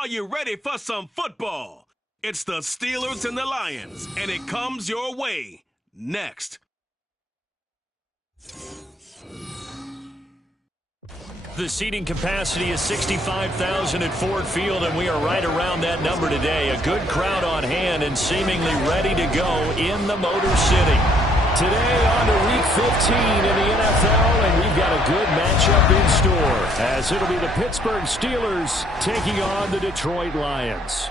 Are you ready for some football? It's the Steelers and the Lions, and it comes your way next. The seating capacity is 65,000 at Ford Field, and we are right around that number today. A good crowd on hand and seemingly ready to go in the Motor City. Today on to Week 15 in the NFL, and we've got a good matchup in store, as it'll be the Pittsburgh Steelers taking on the Detroit Lions.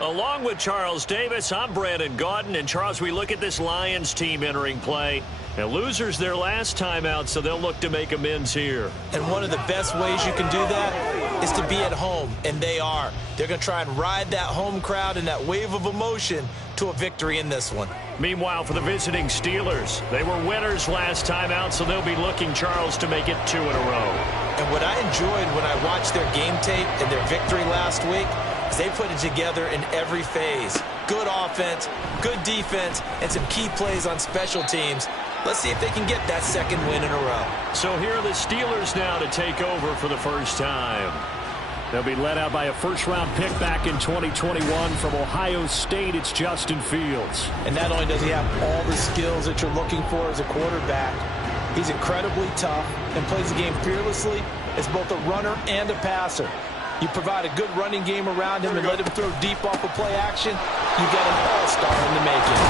Along with Charles Davis, I'm Brandon Gaudin. And Charles, we look at this Lions team entering play. And losers their last time out, so they'll look to make amends here. And one of the best ways you can do that is to be at home, and they are. They're going to try and ride that home crowd and that wave of emotion to a victory in this one. Meanwhile, for the visiting Steelers, they were winners last time out, so they'll be looking, Charles, to make it 2 in a row. And what I enjoyed when I watched their game tape and their victory last week is they put it together in every phase. Good offense, good defense, and some key plays on special teams. Let's see if they can get that second win in a row. So here are the Steelers now to take over for the first time. They'll be led out by a first-round pick back in 2021 from Ohio State. It's Justin Fields. And not only does he have all the skills that you're looking for as a quarterback, he's incredibly tough and plays the game fearlessly as both a runner and a passer. You provide a good running game around him and let him throw deep off of play action, you get an all-star in the making.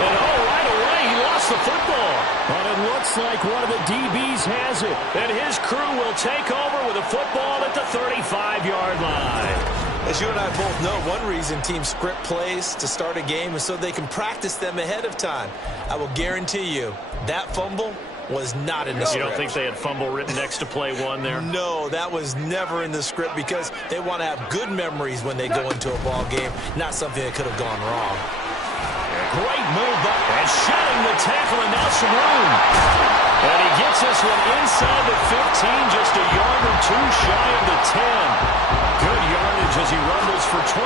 And right away, he lost the football. But it looks like one of the DBs has it. And his crew will take over with a football at the 35-yard line. As you and I both know, one reason teams script plays to start a game is so they can practice them ahead of time. I will guarantee you that fumble was not in the script. You don't think they had fumble written next to play one there? No, that was never in the script because they want to have good memories when they go into a ball game, not something that could have gone wrong. Great move up and shedding the tackle, and now some room. And he gets this one inside the 15, just a yard or two shy of the 10. Good yardage as he rumbles for 24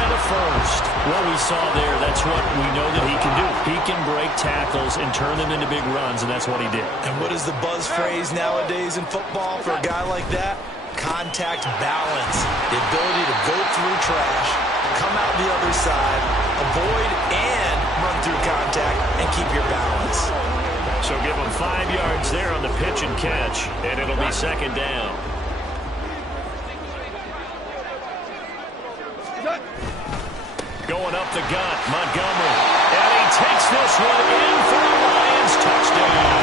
and a first. What we saw there, that's what we know that he can do. He can break tackles and turn them into big runs, and that's what he did. And what is the buzz phrase nowadays in football for a guy like that? Contact balance. The ability to go through trash, come out the other side, avoid and run through contact, and keep your balance. So give him 5 yards there on the pitch and catch, and it'll be second down. Going up the gut, Montgomery. And he takes this one in for the Lions touchdown.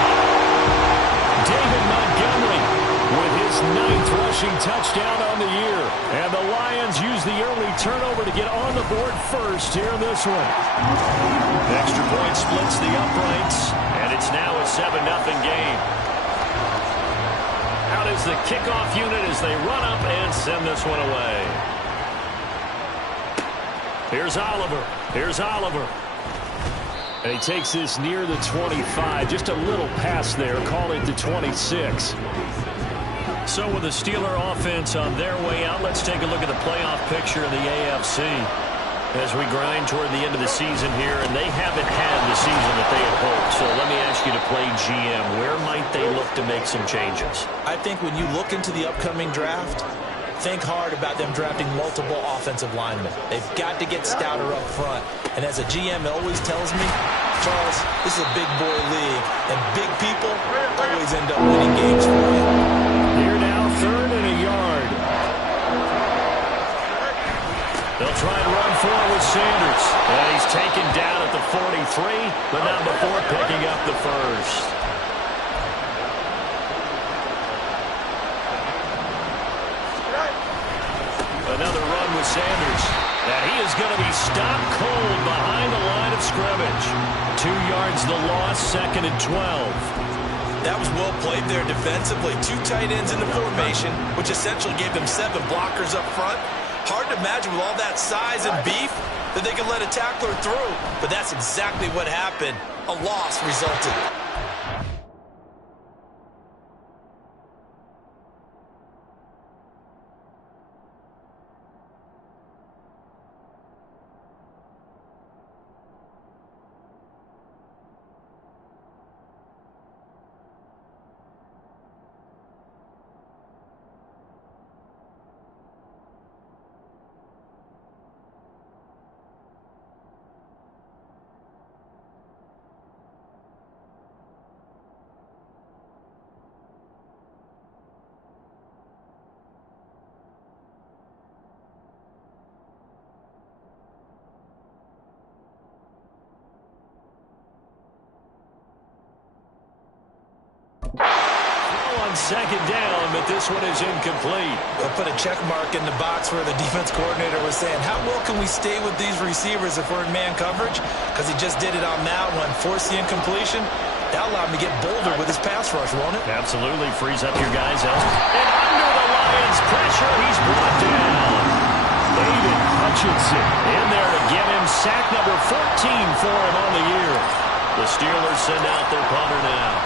David Montgomery with his 9th rushing touchdown on the year. And the Lions use the early turnover to get on the board first here in this one. Extra point splits the uprights, and it's now a 7-0 game. Out is the kickoff unit as they run up and send this one away. Here's Oliver. Here's Oliver. And he takes this near the 25. Just a little pass there. Call it the 26. So with the Steeler offense on their way out, let's take a look at the playoff picture in the AFC as we grind toward the end of the season here, and they haven't had the season that they had hoped. So let me ask you to play GM. Where might they look to make some changes? I think when you look into the upcoming draft, think hard about them drafting multiple offensive linemen. They've got to get stouter up front. And as a GM always tells me, Charles, this is a big boy league, and big people always end up winning games for you. Here now, 3rd and a yard. They'll try and run forward with Sanders. And he's taken down at the 43, but not before picking up the first. Another run with Sanders. And he is going to be stopped cold behind the line of scrimmage. 2 yards the loss, 2nd and 12. That was well played there defensively. 2 tight ends in the formation, which essentially gave them 7 blockers up front. Hard to imagine with all that size and beef that they could let a tackler through. But that's exactly what happened. A loss resulted. on second down, but this one is incomplete. They'll put a check mark in the box where the defense coordinator was saying, how well can we stay with these receivers if we're in man coverage? Because he just did it on that one, forced the incompletion. That'll allow him to get bolder with his pass rush, won't it? Absolutely. Frees up your guys out. And under the Lions' pressure, he's brought down. Aiden Hutchinson in there to get him. Sack number 14 for him on the year. The Steelers send out their punter now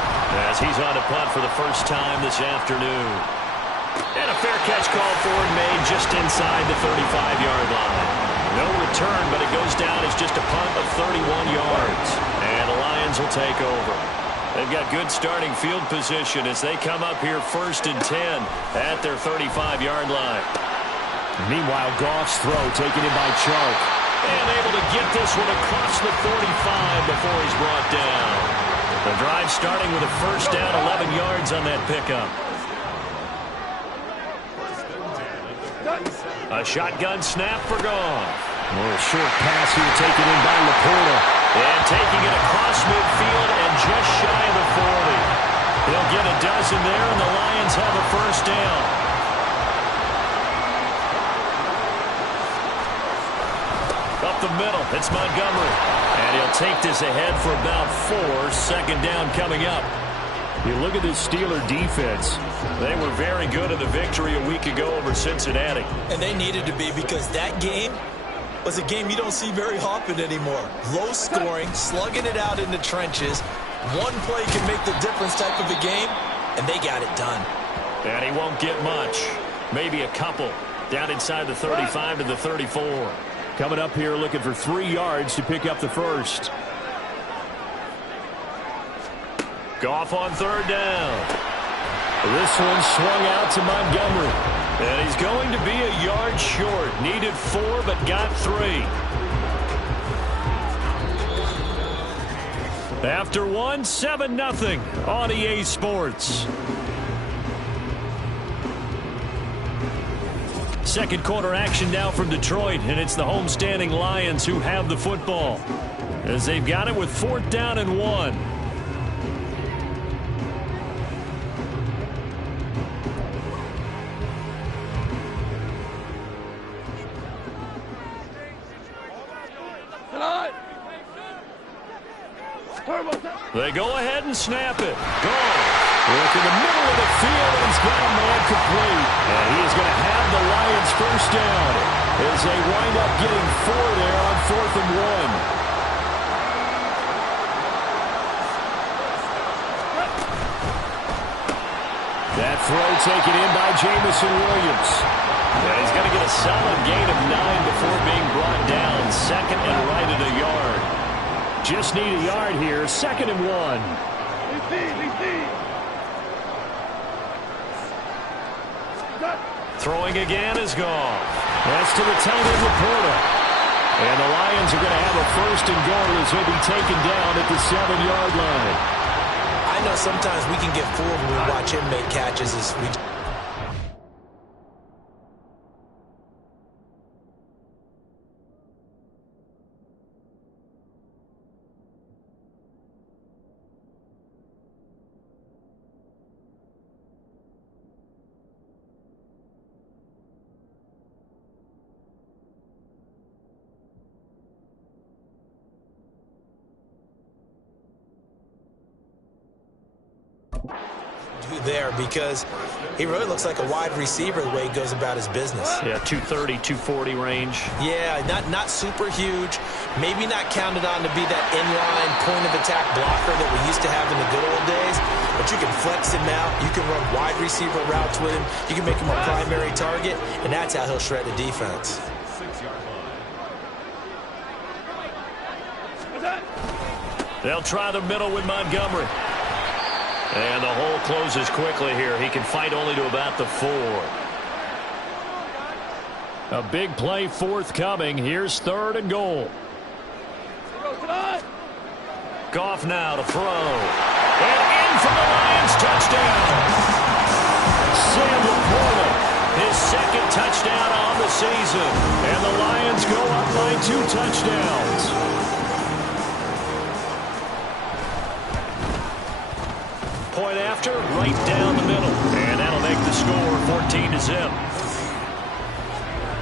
as he's on a punt for the first time this afternoon. And a fair catch call for him made just inside the 35-yard line. No return, but it goes down as just a punt of 31 yards. And the Lions will take over. They've got good starting field position as they come up here 1st and 10 at their 35-yard line. Meanwhile, Goff's throw taken in by Chark. And able to get this one across the 45 before he's brought down. The drive starting with a first down, 11 yards on that pickup. A shotgun snap for Goff. A little short pass here taken in by Laporta. And taking it across midfield and just shy of the 40. He'll get a dozen there, and the Lions have a first down. Up the middle, it's Montgomery. And he'll take this ahead for about 4. Second down coming up. You look at this Steeler defense. They were very good in the victory a week ago over Cincinnati. And they needed to be, because that game was a game you don't see very often anymore. Low scoring, slugging it out in the trenches. One play can make the difference type of a game, and they got it done. And he won't get much. Maybe a couple. Down inside the 35 to the 34. Coming up here looking for 3 yards to pick up the first. Goff on third down. This one swung out to Montgomery. And he's going to be a yard short. Needed 4, but got 3. After one, 7-0 on EA Sports. Second quarter action now from Detroit, and it's the homestanding Lions who have the football as they've got it with 4th down and 1. They go ahead and snap it. Gone. Look in the middle of the field, and he's got a man complete. And he is going to have the Lions first down as they wind up getting 4 there on 4th and 1. That throw taken in by Jamison Williams. And he's going to get a solid gain of 9 before being brought down. Second and right at a yard. Just need a yard here. 2nd and 1. Throwing again is gone. That's to the tight end, Laporta. And the Lions are going to have a 1st and goal as he'll be taken down at the 7-yard line. I know sometimes we can get fooled when we watch him make catches. There, because he really looks like a wide receiver the way he goes about his business. Yeah, 230, 240 range. Yeah, not super huge. Maybe not counted on to be that inline point-of-attack blocker that we used to have in the good old days. But you can flex him out. You can run wide receiver routes with him. You can make him a primary target, and that's how he'll shred the defense. They'll try the middle with Montgomery. And the hole closes quickly here. He can fight only to about the 4. A big play forthcoming. Here's 3rd and goal. Goff now to throw. And in for the Lions touchdown. Sam Laporta, his 2nd touchdown on the season. And the Lions go up by 2 touchdowns. Point after, right down the middle. And that'll make the score 14-0.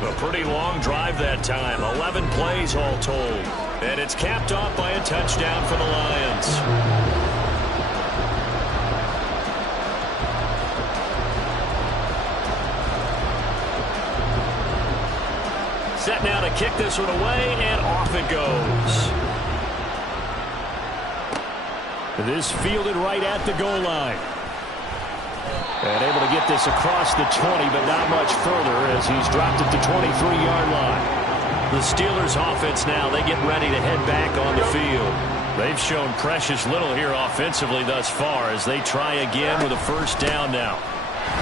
A pretty long drive that time. 11 plays all told. And it's capped off by a touchdown for the Lions. Set now to kick this one away, and off it goes. This fielded right at the goal line. And able to get this across the 20, but not much further as he's dropped it to 23-yard line. The Steelers offense now, they get ready to head back on the field. They've shown precious little here offensively thus far as they try again with a first down now.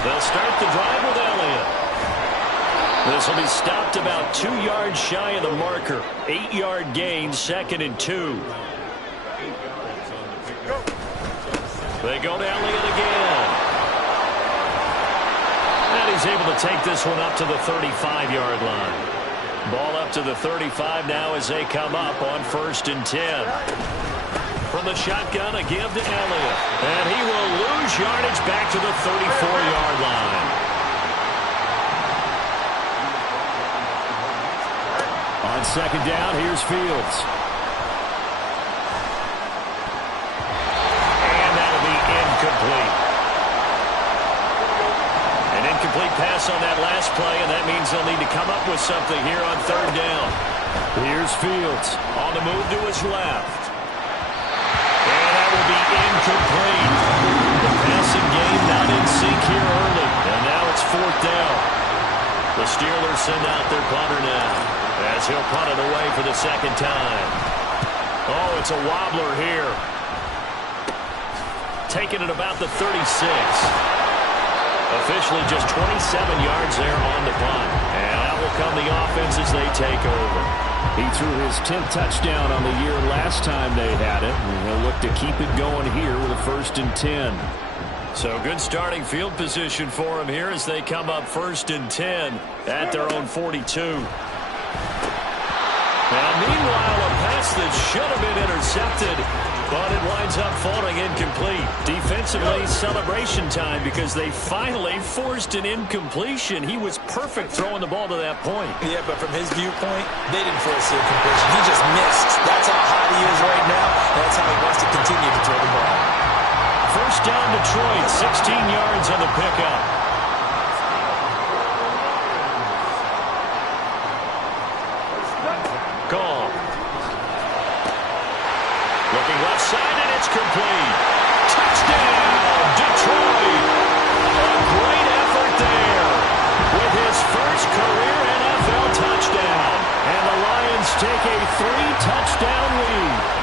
They'll start the drive with Elliott. This will be stopped about 2 yards shy of the marker. 8-yard gain, 2nd and 2. They go to Elliott again. And he's able to take this one up to the 35-yard line. Ball up to the 35 now as they come up on 1st and 10. From the shotgun, a give to Elliott. And he will lose yardage back to the 34-yard line. On 2nd down, here's Fields. And that'll be incomplete. An incomplete pass on that last play, and that means they'll need to come up with something here on 3rd down. Here's Fields on the move to his left. And that will be incomplete. The passing game not in sync here early, and now it's 4th down. The Steelers send out their punter now as he'll punt it away for the 2nd time. Oh, it's a wobbler here. Taking it about the 36. Officially just 27 yards there on the punt. And that will come the offense as they take over. He threw his 10th touchdown on the year last time they had it. And he'll look to keep it going here with a 1st and 10. So good starting field position for him here as they come up 1st and 10 at their own 42. Now, meanwhile, a pass that should have been intercepted, but it winds up falling incomplete. Defensively, celebration time because they finally forced an incompletion. He was perfect throwing the ball to that point. Yeah, but from his viewpoint, they didn't force the incompletion. He just missed. That's how hot he is right now, and that's how he wants to continue to throw the ball. First down, Detroit, 16 yards on the pickup. Gone. Looking left side, and it's complete. Touchdown, Detroit. A great effort there with his first career NFL touchdown. And the Lions take a 3-touchdown lead.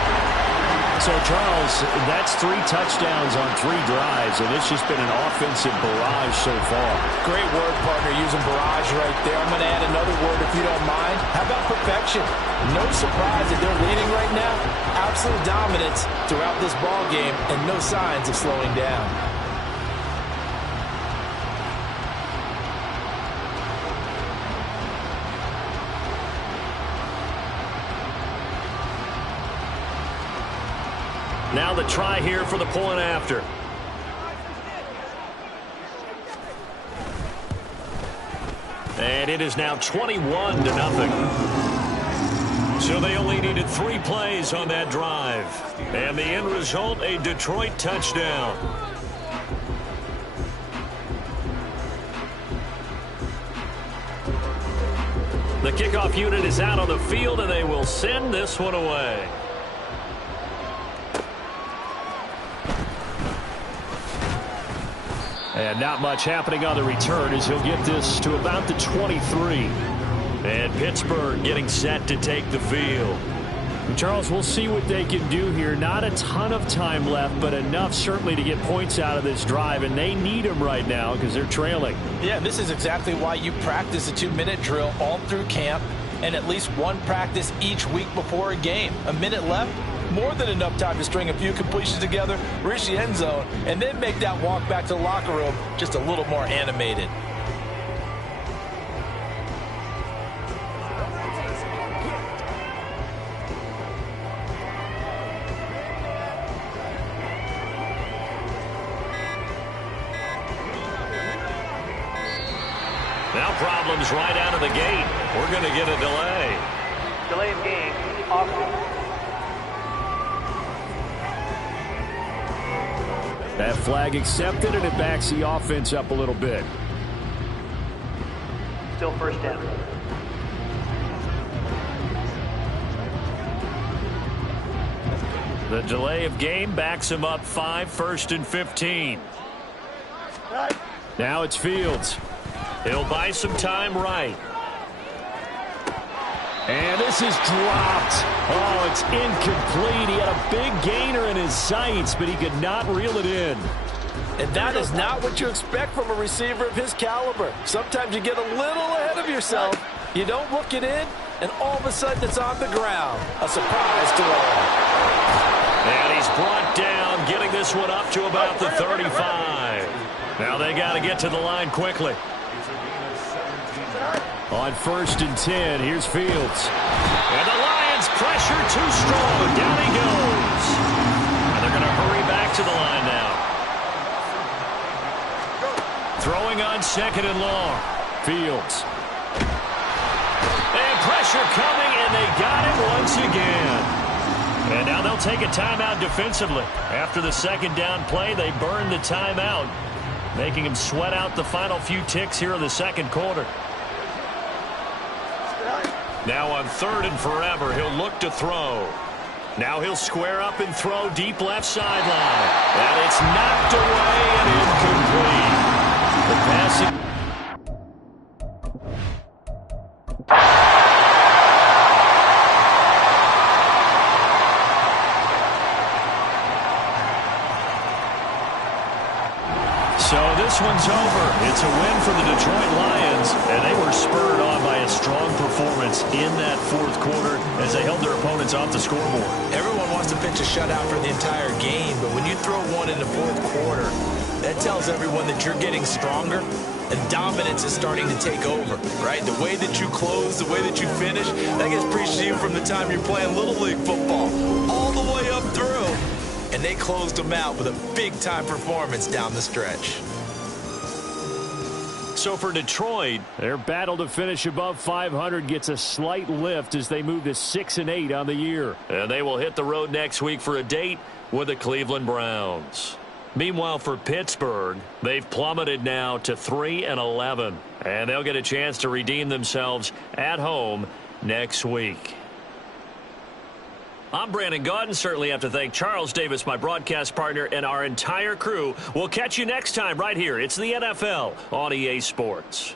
So, Charles, that's 3 touchdowns on 3 drives, and it's just been an offensive barrage so far. Great word, partner, using barrage right there. I'm going to add another word if you don't mind. How about perfection? No surprise that they're leading right now. Absolute dominance throughout this ball game and no signs of slowing down. Now the try here for the point after. And it is now 21-0. So they only needed 3 plays on that drive. And the end result, a Detroit touchdown. The kickoff unit is out on the field, and they will send this one away. And not much happening on the return as he'll get this to about the 23. And Pittsburgh getting set to take the field. Charles, we'll see what they can do here. Not a ton of time left, but enough certainly to get points out of this drive, and they need them right now because they're trailing. Yeah, this is exactly why you practice a 2-minute drill all through camp and at least one practice each week before a game. A minute left, more than enough time to string a few completions together, reach the end zone, and then make that walk back to the locker room just a little more animated. problems right out of the gate. We're going to get a delay. Delay of game, offense. That flag accepted, and it backs the offense up a little bit. Still first down. The delay of game backs him up 5, 1st and 15. Now it's Fields. He'll buy some time right. And this is dropped. Oh, it's incomplete. He had a big gainer in his sights, but he could not reel it in. And that is not what you expect from a receiver of his caliber. Sometimes you get a little ahead of yourself. You don't look it in, and all of a sudden it's on the ground. A surprise to all. And he's brought down, getting this one up to about the 35. Now they got to get to the line quickly. On 1st and 10, here's Fields. And the Lions pressure too strong. Down he goes. And they're going to hurry back to the line now. Throwing on 2nd and long. Fields. And pressure coming, and they got him once again. And now they'll take a timeout defensively. After the 2nd down play, they burn the timeout, making him sweat out the final few ticks here in the 2nd quarter. Now on 3rd and forever, he'll look to throw. Now he'll square up and throw deep left sideline. And it's knocked away and incomplete. The passing. So this one's over. It's a win for the Detroit Lions, and they were spurred on by a strong performance in that 4th quarter as they held their opponents off the scoreboard. Everyone wants to pitch a shutout for the entire game, but when you throw one in the 4th quarter, that tells everyone that you're getting stronger and dominance is starting to take over, right? The way that you close, the way that you finish, that gets preached to you from the time you're playing Little League football all the way up through. And they closed them out with a big-time performance down the stretch. So for Detroit, their battle to finish above 500 gets a slight lift as they move to 6-8 on the year. And they will hit the road next week for a date with the Cleveland Browns. Meanwhile, for Pittsburgh, they've plummeted now to 3-11. And they'll get a chance to redeem themselves at home next week. I'm Brandon Gaudin. Certainly have to thank Charles Davis, my broadcast partner, and our entire crew. We'll catch you next time right here. It's the NFL on EA Sports.